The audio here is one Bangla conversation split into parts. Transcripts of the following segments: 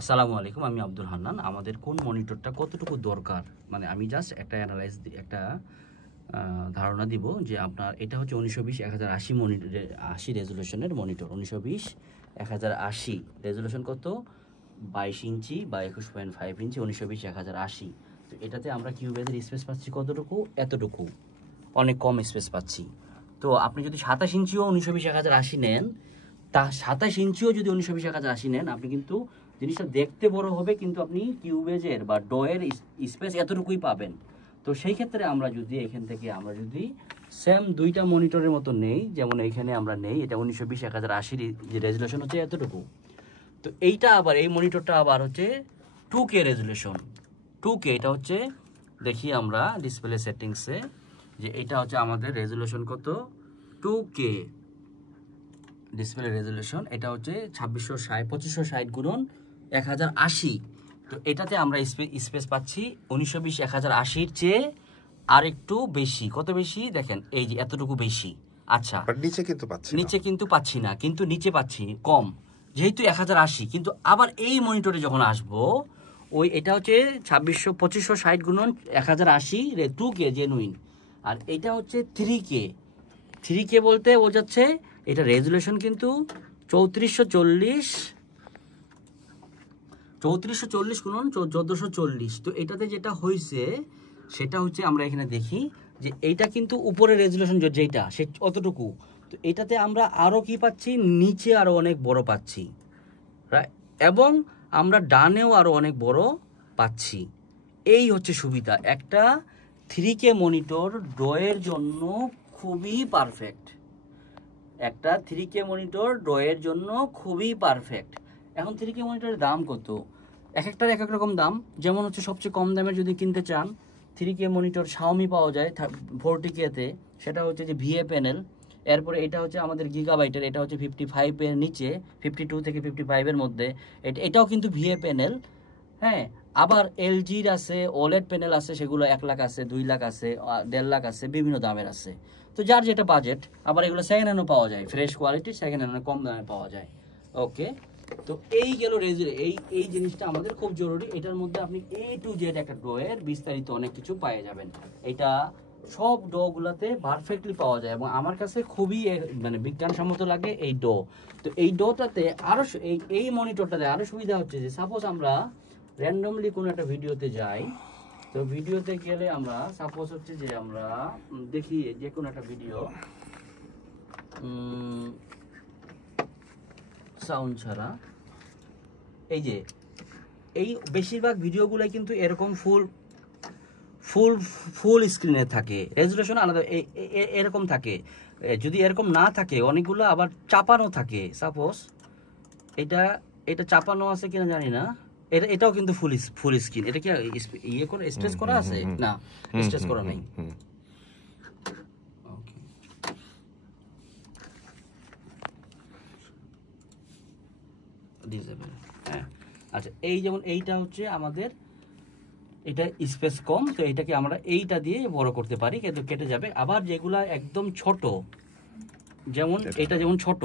আসসালামু আলাইকুম, আমি আব্দুল হান্নান। আমাদের কোন মনিটরটা কতটুকু দরকার, মানে আমি জাস্ট একটা একটা ধারণা দিব যে আপনার এটা হচ্ছে 1920 1080 মনিটর, 80 রেজুলেশনের মনিটর। 1920 1080 রেজুলেশন কত, 22 ইঞ্চি বা 21.5 ইঞ্চি। 1920 1080। তো এটাতে আমরা কিউবেজের স্পেস পাচ্ছি কতটুকু, এতটুকু, অনেক কম স্পেস পাচ্ছি। তো আপনি যদি 27 ইঞ্চিও 1920 1080 নেন, তা 27 ইঞ্চিও যদি 1920 1080 নেন, আপনি কিন্তু জিনিসটা দেখতে বড় হবে, কিন্তু আপনি কিউবেজের বা ডয়ের স্পেস এতটুকুই পাবেন। তো সেই ক্ষেত্রে আমরা যদি এখান থেকে আমরা যদি সেম দুইটা মনিটরের মতো নেই, যেমন এইখানে আমরা নেই, এটা 1920 1080 যে রেজুলেশন হচ্ছে এতটুকু। তো এইটা আবার এই মনিটরটা আবার হচ্ছে 2K রেজুলেশন। 2K এটা হচ্ছে, দেখি আমরা ডিসপ্লে সেটিংসে যে এটা হচ্ছে আমাদের রেজুলেশন কত, 2K ডিসপ্লে রেজুলেশন। এটা হচ্ছে 2560 গুণন 1080। তো এটাতে আমরা স্পেস পাচ্ছি 1920 1080-র চেয়ে আর একটু বেশি। কত বেশি দেখেন, এই যে এতটুকু বেশি। আচ্ছা, নিচে কিন্তু পাচ্ছি, নিচে কিন্তু পাচ্ছি না, কিন্তু নিচে পাচ্ছি কম, যেহেতু 1080। কিন্তু আবার এই মনিটরে যখন আসবো, ওই এটা হচ্ছে 2560 গুণন 1080 2K জেনুইন, আর এটা হচ্ছে 3K। 3K বলতে বোঝাচ্ছে এটা রেজুলেশন কিন্তু 3440 গুণন 1440। তো এটাতে যেটা হয়েছে সেটা হচ্ছে, আমরা এখানে দেখি যে এইটা কিন্তু উপরের রেজুলেশন যেটা সে অতটুকু। তো এটাতে আমরা আরও কি পাচ্ছি, নিচে আরও অনেক বড় পাচ্ছি, এবং আমরা ডানেও আরও অনেক বড় পাচ্ছি। এই হচ্ছে সুবিধা। একটা 3K মনিটর ড্রয়ের জন্য খুবই পারফেক্ট। একটা 3K মনিটর ড্রয়ের জন্য খুবই পারফেক্ট। এখন 3K মনিটরের দাম কত, এক একটার এক এক রকম দাম। যেমন হচ্ছে সবচেয়ে কম দামের যদি কিনতে চান 3K মনিটর শাওমি পাওয়া যায় 40K-তে, সেটা হচ্ছে যে VA প্যানেল। এরপরে এটা হচ্ছে আমাদের গিগাবাইটের, এটা হচ্ছে 55-এর নিচে, 52 থেকে 55-এর মধ্যে। এটাও কিন্তু VA প্যানেল। হ্যাঁ, আবার এলজির আছে, ওলেড প্যানেল আছে, সেগুলো 1 লাখ আছে, 2 লাখ আছে, 1.5 লাখ আছে, বিভিন্ন দামের আছে। তো যার যেটা বাজেট। আবার এগুলো সেকেন্ড হ্যান্ডও পাওয়া যায়, ফ্রেশ কোয়ালিটির সেকেন্ড হ্যান্ড কম দামে পাওয়া যায়। ওকে, তো এই গেল এই জিনিসটা আমাদের খুব জরুরি। এটার মধ্যে আপনি A to Z একটা ড্রয়ের বিস্তারিত অনেক কিছু পেয়ে যাবেন। এটা সব ডোগুলোতে পারফেক্টলি পাওয়া যায়, এবং আমার কাছে খুবই মানে বিজ্ঞানসম্মত লাগে এই ডো। তো এই ডোটাতে আরও এই মনিটরটাতে আরও সুবিধা হচ্ছে যে সাপোজ আমরা র্যান্ডমলি কোনো একটা ভিডিওতে যাই। তো ভিডিওতে গেলে আমরা সাপোজ হচ্ছে যে আমরা দেখি যে কোনো একটা ভিডিও সাউন্ড ছাড়া, এই যে এই বেশিরভাগ ভিডিওগুলোই কিন্তু এরকম ফুল স্ক্রিনে থাকে, রেজুলেশন আলাদা এরকম থাকে। যদি এরকম না থাকে, অনেকগুলো আবার চাপানো থাকে। সাপোজ এটা চাপানো আছে কিনা জানি না, এটাও কিন্তু ফুল স্ক্রিন। এটা কি ইয়ে করে স্ট্রেস করা আছে? না, স্ট্রেস করা নেই। হ্যাঁ, আচ্ছা, এই যেমন এইটা হচ্ছে আমাদের, এটা স্পেস কম, তো এইটাকে আমরা এইটা দিয়ে বড় করতে পারি, কিন্তু কেটে যাবে। আবার যেগুলা একদম ছোট, যেমন এটা যেমন ছোট,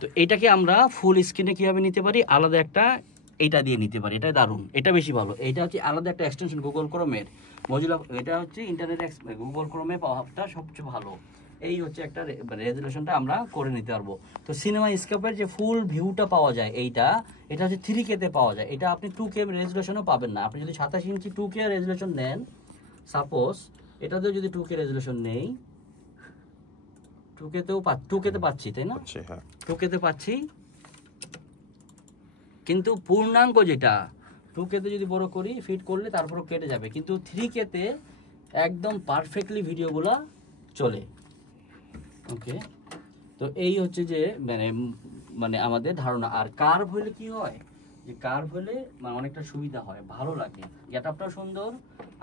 তো এটাকে আমরা ফুল স্ক্রিনে কিভাবে নিতে পারি, আলাদা একটা এইটা দিয়ে নিতে পারি। এটা দারুণ, এটা বেশি ভালো। এটা হচ্ছে আলাদা একটা এক্সটেনশন গুগল ক্রোমের, মজিলা, এটা হচ্ছে ইন্টারনেট গুগল ক্রোমে পাওয়াটা সবচেয়ে ভালো। এই হচ্ছে একটা রেজুলেশনটা আমরা করে নিতে পারবো। তো সিনেমা স্কোপের যে ফুল ভিউটা পাওয়া যায়, এটা হচ্ছে 3K-তে পাওয়া যায়। এটা আপনি 2K রেজুলেশনও পাবেন না। আপনি যদি 27 ইঞ্চি 2K রেজুলেশন নেন, সাপোজ এটাতেও যদি 2K রেজুলেশন নেই, 2K-তে পাচ্ছি, তাই না? 2K-তে পাচ্ছি, কিন্তু পূর্ণাঙ্গ যেটা 2K-তে যদি বড় করি, ফিট করলে তারপরও কেটে যাবে, কিন্তু 3K-তে একদম পারফেক্টলি ভিডিওগুলো চলে। ওকে, তো এই হচ্ছে যে মানে আমাদের ধারণা। আর কার্ভ হলে কি হয়, যে কার্ভ হলে মানে অনেকটা সুবিধা হয়, ভালো লাগে, গেটআপটাও সুন্দর,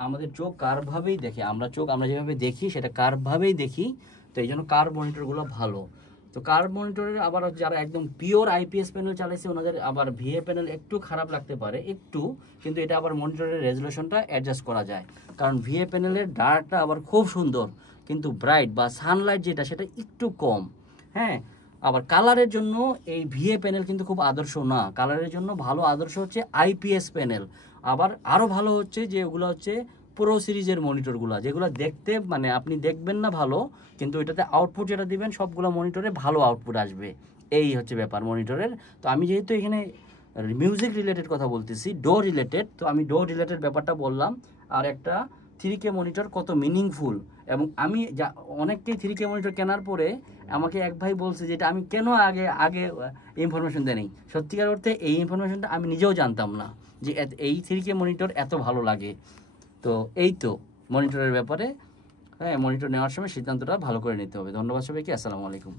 আমাদের চোখ কার্ভ ভাবেই দেখে। আমরা যেভাবে দেখি সেটা কার্ভ ভাবেই দেখি। তো এই জন্য কার্ভ মনিটরগুলো ভালো। তো কার্ভ মনিটরের আবার যারা একদম পিওর IPS প্যানেল চালাইছে, ওনাদের আবার VA প্যানেল একটু খারাপ লাগতে পারে একটু, কিন্তু এটা আবার মনিটরের রেজুলেশনটা অ্যাডজাস্ট করা যায়। কারণ VA প্যানেলের ডার্কটা আবার খুব সুন্দর, কিন্তু ব্রাইট বা সানলাইট যেটা সেটা একটু কম। হ্যাঁ, আবার কালারের জন্য এই ভিএ প্যানেল কিন্তু খুব আদর্শ না, কালারের জন্য ভালো আদর্শ হচ্ছে আইপিএস প্যানেল। আবার আরও ভালো হচ্ছে যে ওগুলো হচ্ছে প্রো সিরিজের মনিটরগুলো, যেগুলো দেখতে মানে আপনি দেখবেন না ভালো, কিন্তু এটাতে আউটপুট যেটা দিবেন সবগুলো মনিটরে ভালো আউটপুট আসবে, এই হচ্ছে ব্যাপার মনিটরের। তো আমি যেহেতু এখানে মিউজিক রিলেটেড কথা বলতেছি, ডো রিলেটেড, তো আমি ডো রিলেটেড ব্যাপারটা বললাম। আর একটা 3K মনিটর কত মিনিংফুল, এবং আমি অনেককেই 3K মনিটর কেনার পরে আমাকে এক ভাই বলছে যে এটা আমি কেন আগে আগে ইনফরমেশন দেয়নি। সত্যিকার অর্থে এই ইনফরমেশনটা আমি নিজেও জানতাম না যে এই 3K মনিটর এত ভালো লাগে। তো এই তো মনিটরের ব্যাপারে, হ্যাঁ, মনিটর নেওয়ার সময় সিদ্ধান্তটা ভালো করে নিতে হবে। ধন্যবাদ সবাইকে, আসসালামু আলাইকুম।